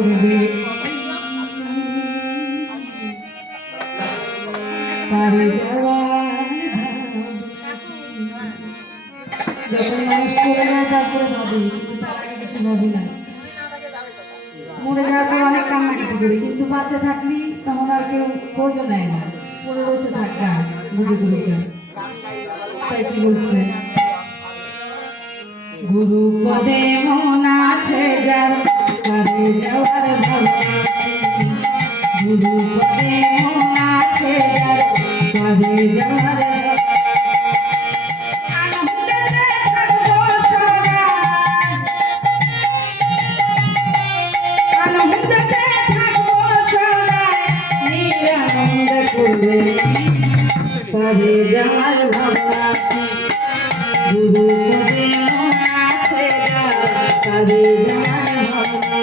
করবে পারে যাওয়ার যখন মানুষ করে যায় তারপরে ভাবি, কিন্তু তার আগে কিছু ভাবি না। মরে যাওয়ার পর অনেক কান্নাকাটি করি, কিন্তু বাচ্চা থাকলি তখন আর কেউ খোঁজও নেয় না, পড়ে রয়েছে ধাক্কা বুঝে গুলিকে। তাই কি বলছে, গুরু পদে মন আছে যার পারে যাওয়ার ভালো, গুরু পদে মন আছে যার পারে যাওয়ার পারে যাওয়ার ভাবনা, গুরু পদে মন আছে যার পারে যাওয়ার ভাবনা।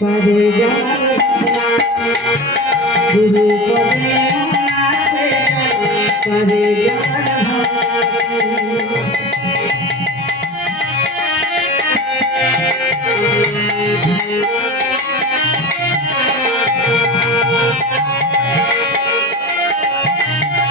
পারে যাওয়ার গুরু পদে আছে পারে যাওয়ার